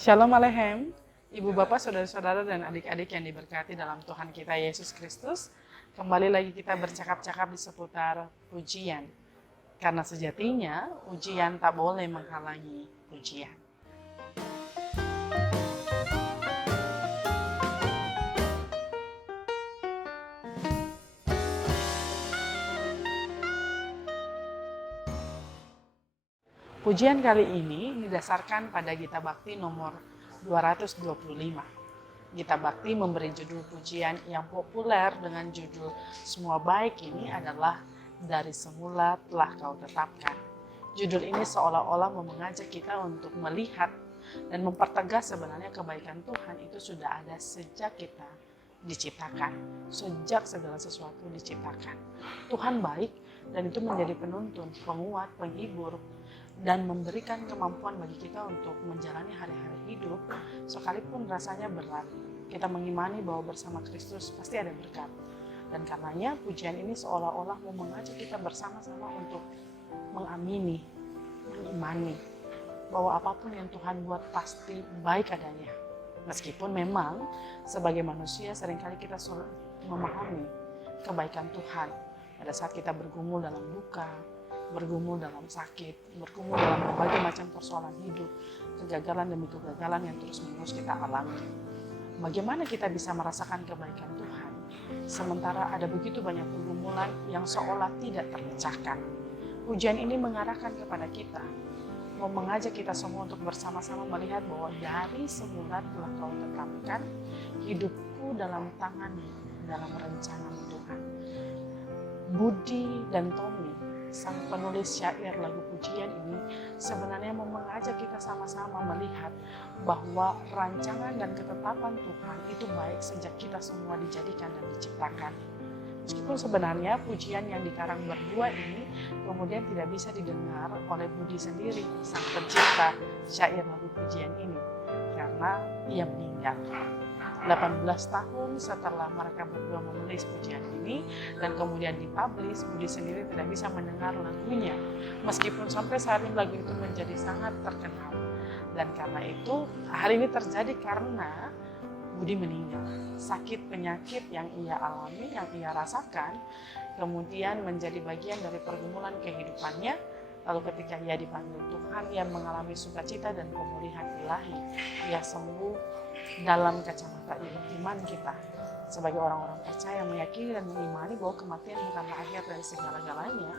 Shalom Aleichem, Ibu Bapak, Saudara-saudara dan adik-adik yang diberkati dalam Tuhan kita Yesus Kristus. Kembali lagi kita bercakap-cakap di seputar pujian. Karena sejatinya ujian tak boleh menghalangi pujian. Pujian kali ini didasarkan pada Gita Bakti nomor 225. Gita Bakti memberi judul pujian yang populer dengan judul Semua Baik ini adalah Dari Semula Telah Kau Tetapkan. Judul ini seolah-olah mengajak kita untuk melihat dan mempertegas sebenarnya kebaikan Tuhan itu sudah ada sejak kita diciptakan, sejak segala sesuatu diciptakan. Tuhan baik dan itu menjadi penuntun, penguat, penghibur, dan memberikan kemampuan bagi kita untuk menjalani hari-hari hidup sekalipun rasanya berat. Kita mengimani bahwa bersama Kristus pasti ada berkat. Dan karenanya pujian ini seolah-olah mau mengajak kita bersama-sama untuk mengamini, mengimani bahwa apapun yang Tuhan buat pasti baik adanya. Meskipun memang sebagai manusia seringkali kita sulit memahami kebaikan Tuhan pada saat kita bergumul dalam duka, bergumul dalam sakit, bergumul dalam berbagai macam persoalan hidup, kegagalan demi kegagalan yang terus-menerus kita alami. Bagaimana kita bisa merasakan kebaikan Tuhan, sementara ada begitu banyak pergumulan yang seolah tidak terpecahkan. Pujian ini mengarahkan kepada kita, mau mengajak kita semua untuk bersama-sama melihat bahwa dari semula telah Kau tetapkan hidupku dalam tangan-Mu, dalam rencana Tuhan. Budi dan Tommy, sang penulis syair lagu pujian ini sebenarnya mau mengajak kita sama-sama melihat bahwa rancangan dan ketetapan Tuhan itu baik sejak kita semua dijadikan dan diciptakan. Meskipun sebenarnya pujian yang dikarang berdua ini kemudian tidak bisa didengar oleh Budi sendiri, sang pencipta syair lagu pujian ini, karena ia meninggal 18 tahun setelah mereka berdua menulis pujian ini dan kemudian dipublish. Budi sendiri tidak bisa mendengar lagunya meskipun sampai saat ini lagu itu menjadi sangat terkenal. Dan karena itu hal ini terjadi karena Budi meninggal. Sakit penyakit yang ia alami, yang ia rasakan kemudian menjadi bagian dari pergumulan kehidupannya. Lalu ketika ia dipanggil Tuhan, ia mengalami sukacita dan pemulihan ilahi. Ia sembuh dalam kacamata iman kita sebagai orang-orang percaya yang meyakini dan mengimani bahwa kematian bukanlah akhir dari segala-galanya,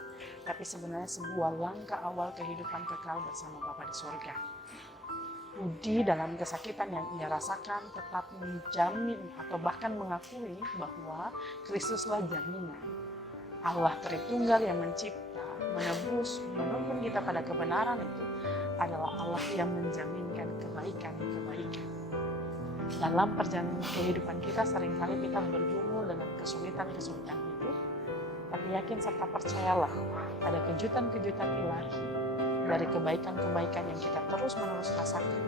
tapi sebenarnya sebuah langkah awal kehidupan kekal bersama Bapa di surga. Budi dalam kesakitan yang ia rasakan tetap menjamin atau bahkan mengakui bahwa Kristuslah jaminan Allah Tritunggal yang mencipta, menebus, menuntun kita pada kebenaran itu adalah Allah yang menjaminkan kebaikan-kebaikan. Dalam perjalanan kehidupan kita seringkali kita bergumul dengan kesulitan-kesulitan hidup, tapi yakin serta percayalah ada kejutan-kejutan ilahi dari kebaikan-kebaikan yang kita terus-menerus rasakan,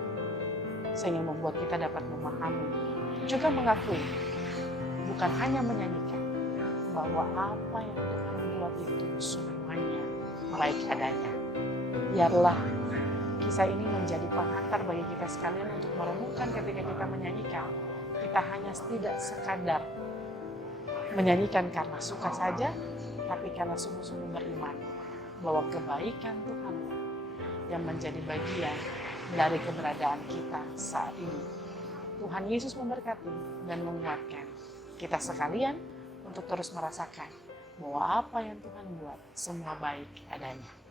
sehingga membuat kita dapat memahami, juga mengakui, bukan hanya menyanyikan, bahwa apa yang Tuhan buat itu semuanya baik adanya. Biarlah kisah ini menjadi penghantar bagi kita sekalian untuk merenungkan ketika kita menyanyikan. Kita hanya tidak sekadar menyanyikan karena suka saja, tapi karena sungguh-sungguh beriman bahwa kebaikan Tuhan yang menjadi bagian dari keberadaan kita saat ini. Tuhan Yesus memberkati dan menguatkan kita sekalian untuk terus merasakan bahwa apa yang Tuhan buat semua baik adanya.